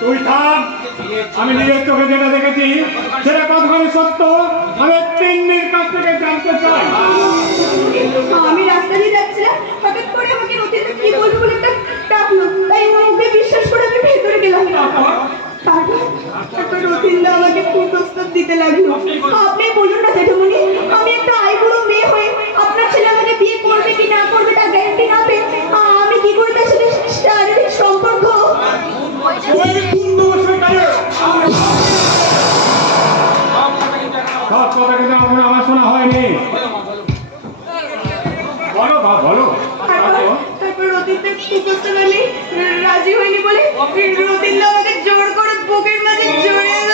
তুই থাম। আমি নিজের চোখে যেটা দেখেছি সেটা কতখানি সত্য আমি তিন্নির কাছ থেকে জানতে চাই। আমি রাস্তা দিয়ে যাচ্ছিলাম, হঠাৎ করে আমাকে রতিনদা কি বলবো বলে একটা ডাকলো, তাই ওকে বিশ্বাস করে আমি ভেতরে গেলাম। তারপর রতিনদা আমাকে কুপ্রস্তাব দিতে লাগলো। আপনি বলুন না জেঠুমনি, আমি একটা আইবুড়ো মেয়ে হয়ে আপনার ছেলে আমাকে বিয়ে করবে কি না করবে তার গ্যারান্টি না পেয়ে আমি কি করে তার সাথে শারীরিক সম্পর্ক। সব কথা কিন্তু আমার শোনা হয়নি। বলো বলো। তারপর রতিনদা কুপ্রস্তাব আমি রাজি হইনি বলে